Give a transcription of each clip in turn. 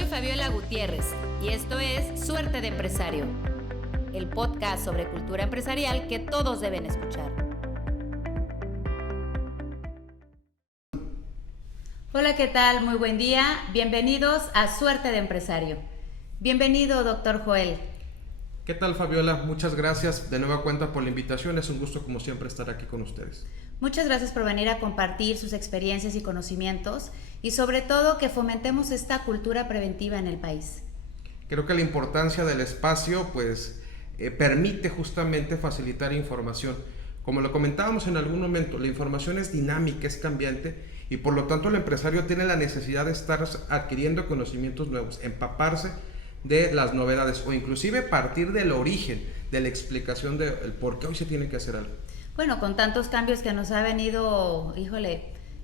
Soy Fabiola Gutiérrez y esto es Suerte de Empresario, el podcast sobre cultura empresarial que todos deben escuchar. Hola, ¿qué tal? Muy buen día. Bienvenidos a Suerte de Empresario. Bienvenido, doctor Joel. ¿Qué tal, Fabiola? Muchas gracias de nueva cuenta por la invitación. Es un gusto, como siempre, estar aquí con ustedes. Muchas gracias por venir a compartir sus experiencias y conocimientos y sobre todo que fomentemos esta cultura preventiva en el país. Creo que la importancia del espacio permite justamente facilitar información. Como lo comentábamos en algún momento, la información es dinámica, es cambiante y por lo tanto el empresario tiene la necesidad de estar adquiriendo conocimientos nuevos, empaparse de las novedades o inclusive partir del origen, de la explicación del por qué hoy se tiene que hacer algo. Bueno, con tantos cambios que nos ha venido,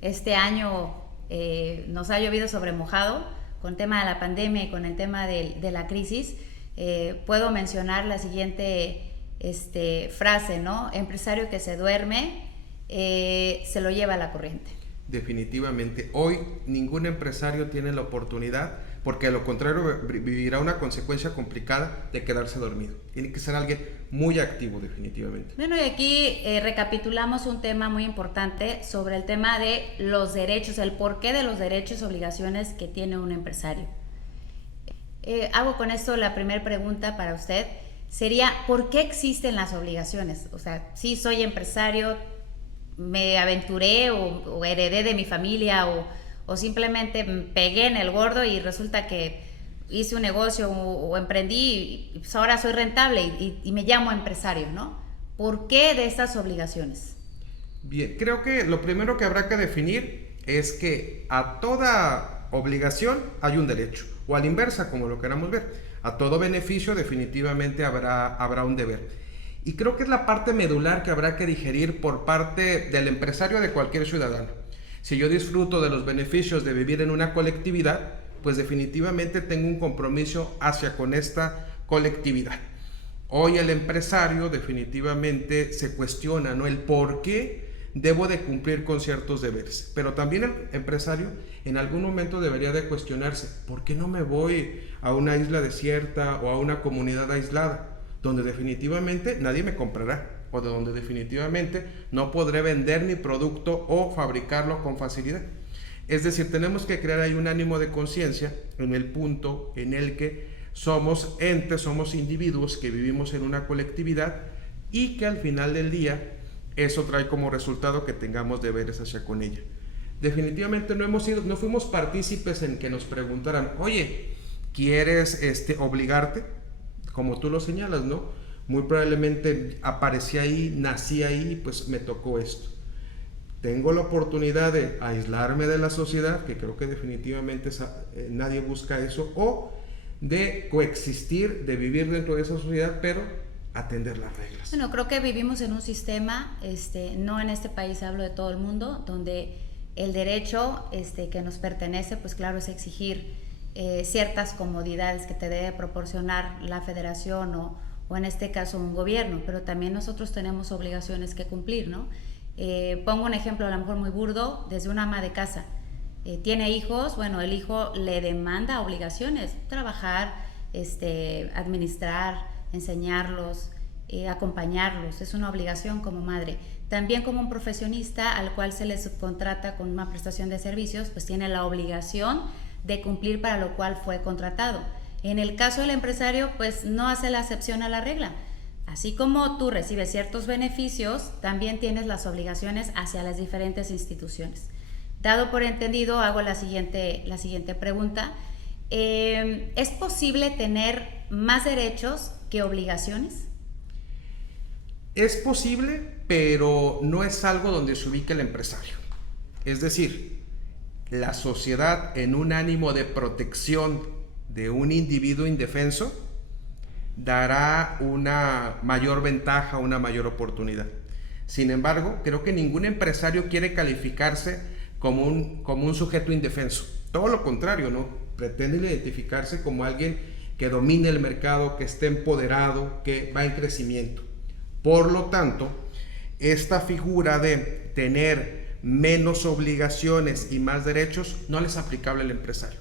este año nos ha llovido sobre mojado con el tema de la pandemia y con el tema de la crisis, puedo mencionar la siguiente frase, ¿no? Empresario que se duerme, se lo lleva la corriente. Definitivamente, hoy ningún empresario tiene la oportunidad, porque a lo contrario vivirá una consecuencia complicada de quedarse dormido. Tiene que ser alguien muy activo, definitivamente. Bueno, y aquí recapitulamos un tema muy importante sobre el tema de los derechos, el porqué de los derechos y obligaciones que tiene un empresario. Hago con esto la primera pregunta para usted, sería, ¿por qué existen las obligaciones? O sea, sí soy empresario, me aventuré o heredé de mi familia o simplemente pegué en el gordo y resulta que hice un negocio o emprendí y pues ahora soy rentable y me llamo empresario, ¿no? ¿Por qué de estas obligaciones? Bien, creo que lo primero que habrá que definir es que a toda obligación hay un derecho, o a la inversa, como lo queramos ver. A todo beneficio definitivamente habrá un deber. Y creo que es la parte medular que habrá que digerir por parte del empresario, de cualquier ciudadano. Si yo disfruto de los beneficios de vivir en una colectividad, pues definitivamente tengo un compromiso hacia con esta colectividad. Hoy el empresario definitivamente se cuestiona, ¿no?, el por qué debo de cumplir con ciertos deberes. Pero también el empresario en algún momento debería de cuestionarse, ¿por qué no me voy a una isla desierta o a una comunidad aislada, donde definitivamente nadie me comprará, o de donde definitivamente no podré vender mi producto o fabricarlo con facilidad? Es decir, tenemos que crear ahí un ánimo de conciencia en el punto en el que somos entes, somos individuos que vivimos en una colectividad y que al final del día eso trae como resultado que tengamos deberes hacia con ella. Definitivamente no fuimos partícipes en que nos preguntaran, oye, ¿quieres obligarte? Como tú lo señalas, ¿no? Muy probablemente aparecí ahí, nací ahí, pues me tocó esto. Tengo la oportunidad de aislarme de la sociedad, que creo que definitivamente nadie busca eso, o de coexistir, de vivir dentro de esa sociedad, pero atender las reglas. Bueno, creo que vivimos en un sistema, no en este país, hablo de todo el mundo, donde el derecho que nos pertenece, pues claro, es exigir ciertas comodidades que te debe proporcionar la federación o en este caso un gobierno, pero también nosotros tenemos obligaciones que cumplir, ¿no? Pongo un ejemplo a lo mejor muy burdo, desde una ama de casa. Tiene hijos, bueno, el hijo le demanda obligaciones, trabajar, administrar, enseñarlos, acompañarlos, es una obligación como madre. También como un profesionista al cual se le subcontrata con una prestación de servicios, pues tiene la obligación de cumplir para lo cual fue contratado. En el caso del empresario, pues no hace la excepción a la regla. Así como tú recibes ciertos beneficios, también tienes las obligaciones hacia las diferentes instituciones. Dado por entendido, hago la siguiente pregunta. ¿Es posible tener más derechos que obligaciones? Es posible, pero no es algo donde se ubique el empresario. Es decir, la sociedad, en un ánimo de protección de un individuo indefenso, dará una mayor ventaja, una mayor oportunidad. Sin embargo, creo que ningún empresario quiere calificarse como un sujeto indefenso. Todo lo contrario, ¿no? Pretende identificarse como alguien que domine el mercado, que esté empoderado, que va en crecimiento. Por lo tanto, esta figura de tener menos obligaciones y más derechos no le es aplicable al empresario.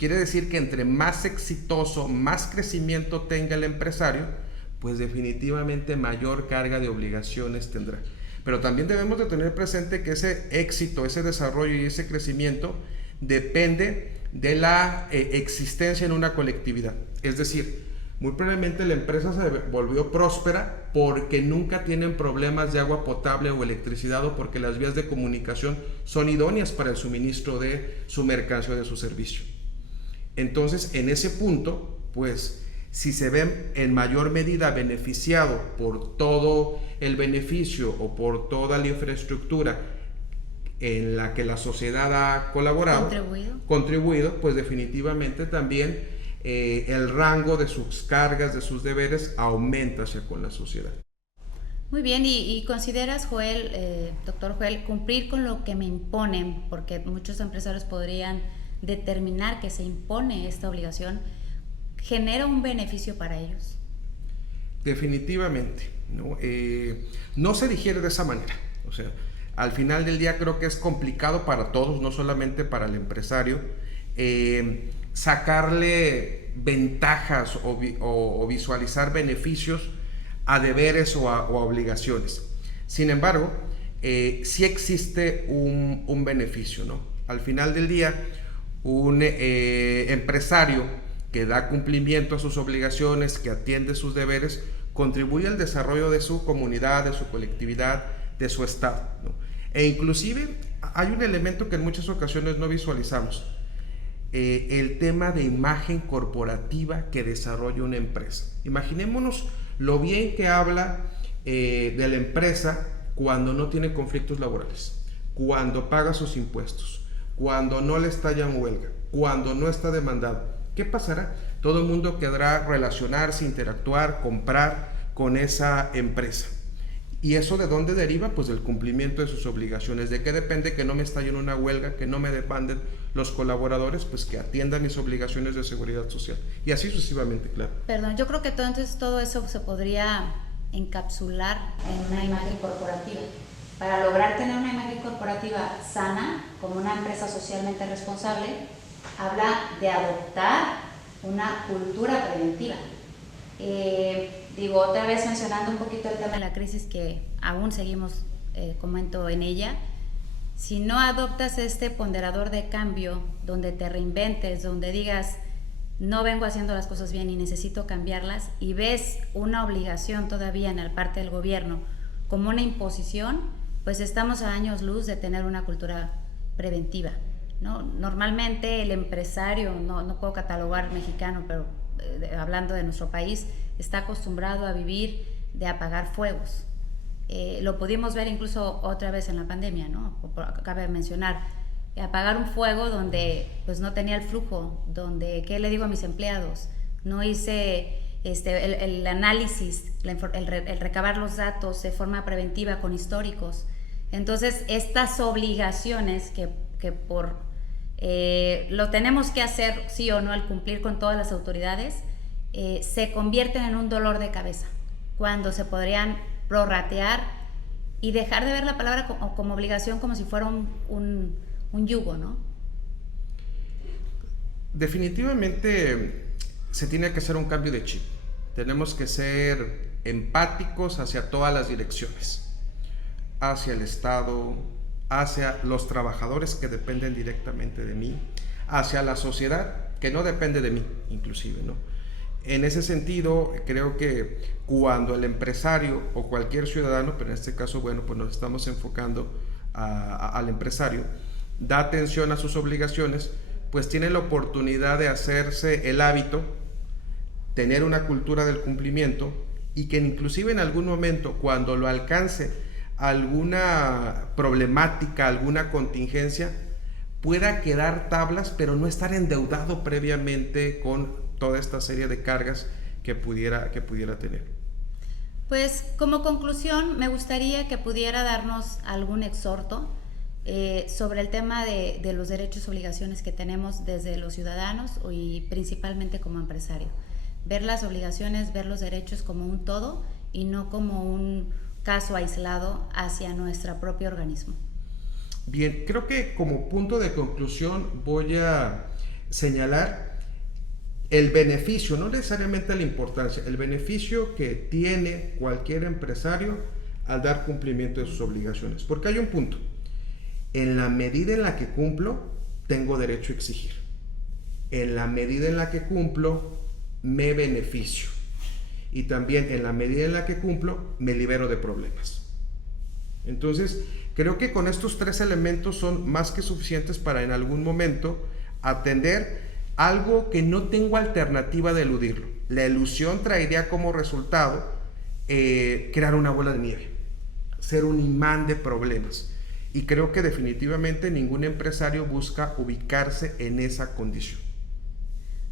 Quiere decir que entre más exitoso, más crecimiento tenga el empresario, pues definitivamente mayor carga de obligaciones tendrá. Pero también debemos de tener presente que ese éxito, ese desarrollo y ese crecimiento depende de la existencia en una colectividad. Es decir, muy probablemente la empresa se volvió próspera porque nunca tienen problemas de agua potable o electricidad, o porque las vías de comunicación son idóneas para el suministro de su mercancía o de su servicio. Entonces, en ese punto, pues, si se ven en mayor medida beneficiado por todo el beneficio o por toda la infraestructura en la que la sociedad ha colaborado, contribuido, pues definitivamente también el rango de sus cargas, de sus deberes, aumenta hacia con la sociedad. Muy bien, y consideras, Joel, doctor Joel, cumplir con lo que me imponen, porque muchos empresarios podrían determinar que se impone esta obligación, ¿genera un beneficio para ellos? Definitivamente, ¿no? No se digiere de esa manera. O sea, al final del día creo que es complicado para todos, no solamente para el empresario, sacarle ventajas o visualizar beneficios a deberes o a obligaciones. Sin embargo, sí existe un beneficio, ¿no? Al final del día, un empresario que da cumplimiento a sus obligaciones, que atiende sus deberes, contribuye al desarrollo de su comunidad, de su colectividad, de su estado, ¿no? E inclusive hay un elemento que en muchas ocasiones no visualizamos, el tema de imagen corporativa que desarrolla una empresa. Imaginémonos lo bien que habla de la empresa cuando no tiene conflictos laborales, cuando paga sus impuestos, cuando no le estallan huelga, cuando no está demandado. ¿Qué pasará? Todo el mundo querrá relacionarse, interactuar, comprar con esa empresa. ¿Y eso de dónde deriva? Pues del cumplimiento de sus obligaciones. ¿De qué depende que no me estallen una huelga, que no me demanden los colaboradores? Pues que atiendan mis obligaciones de seguridad social. Y así sucesivamente, claro. Perdón, yo creo que entonces todo eso se podría encapsular en una imagen corporativa. Para lograr tener una imagen corporativa sana, como una empresa socialmente responsable, habla de adoptar una cultura preventiva. Digo, otra vez mencionando un poquito el tema de la crisis que aún seguimos, comento en ella, si no adoptas este ponderador de cambio, donde te reinventes, donde digas, no vengo haciendo las cosas bien y necesito cambiarlas, y ves una obligación todavía en la parte del gobierno como una imposición, pues estamos a años luz de tener una cultura preventiva, ¿no? Normalmente el empresario, no puedo catalogar mexicano, pero hablando de nuestro país, está acostumbrado a vivir de apagar fuegos. Lo pudimos ver incluso otra vez en la pandemia, ¿no? Cabe mencionar, apagar un fuego donde pues no tenía el flujo, donde, ¿qué le digo a mis empleados? No hice el análisis, el recabar los datos de forma preventiva con históricos. Entonces, estas obligaciones que por lo tenemos que hacer sí o no al cumplir con todas las autoridades, se convierten en un dolor de cabeza, cuando se podrían prorratear y dejar de ver la palabra como obligación, como si fuera un yugo, ¿no? Definitivamente se tiene que hacer un cambio de chip. Tenemos que ser empáticos hacia todas las direcciones, hacia el Estado, hacia los trabajadores que dependen directamente de mí, hacia la sociedad que no depende de mí, inclusive, ¿no? En ese sentido, creo que cuando el empresario o cualquier ciudadano, pero en este caso, bueno, pues nos estamos enfocando al empresario, da atención a sus obligaciones, pues tiene la oportunidad de hacerse el hábito, tener una cultura del cumplimiento, y que inclusive en algún momento, cuando lo alcance alguna problemática, alguna contingencia, pueda quedar tablas, pero no estar endeudado previamente con toda esta serie de cargas que pudiera tener. Pues como conclusión, me gustaría que pudiera darnos algún exhorto sobre el tema de los derechos y obligaciones que tenemos desde los ciudadanos y principalmente como empresario. Ver las obligaciones, ver los derechos como un todo y no como un caso aislado hacia nuestro propio organismo. Bien, creo que como punto de conclusión voy a señalar el beneficio, no necesariamente la importancia, el beneficio que tiene cualquier empresario al dar cumplimiento de sus obligaciones. Porque hay un punto, en la medida en la que cumplo, tengo derecho a exigir. En la medida en la que cumplo, me beneficio. Y también en la medida en la que cumplo, me libero de problemas. Entonces, creo que con estos tres elementos son más que suficientes para en algún momento atender algo que no tengo alternativa de eludirlo. La elusión traería como resultado crear una bola de nieve, ser un imán de problemas. Y creo que definitivamente ningún empresario busca ubicarse en esa condición.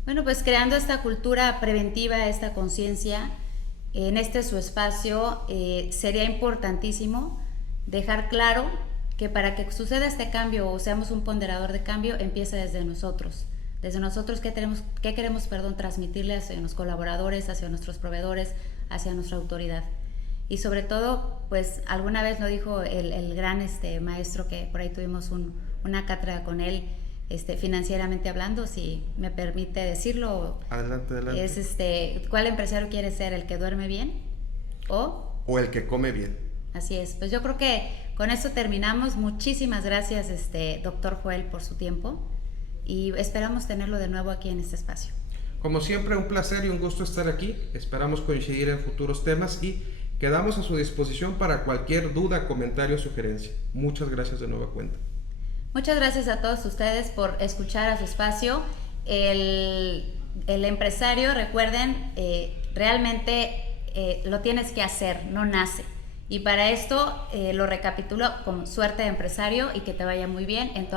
Bueno, pues creando esta cultura preventiva, esta conciencia, en este su espacio, sería importantísimo dejar claro que para que suceda este cambio o seamos un ponderador de cambio, empieza desde nosotros. Desde nosotros, ¿qué queremos transmitirle hacia los colaboradores, hacia nuestros proveedores, hacia nuestra autoridad? Y sobre todo, pues alguna vez lo dijo el gran maestro, que por ahí tuvimos una cátedra con él, financieramente hablando, si me permite decirlo. Adelante, adelante. Es ¿cuál empresario quiere ser? ¿El que duerme bien? ¿O el que come bien? Así es. Pues yo creo que con esto terminamos. Muchísimas gracias, doctor Joel, por su tiempo. Y esperamos tenerlo de nuevo aquí en este espacio. Como siempre, un placer y un gusto estar aquí. Esperamos coincidir en futuros temas y quedamos a su disposición para cualquier duda, comentario o sugerencia. Muchas gracias de nueva cuenta. Muchas gracias a todos ustedes por escuchar a su espacio. El empresario, recuerden, realmente lo tienes que hacer, no nace. Y para esto lo recapitulo con suerte de empresario y que te vaya muy bien en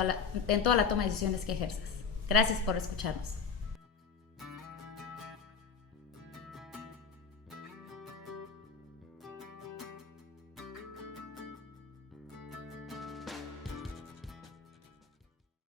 toda la toma de decisiones que ejerzas. Gracias por escucharnos.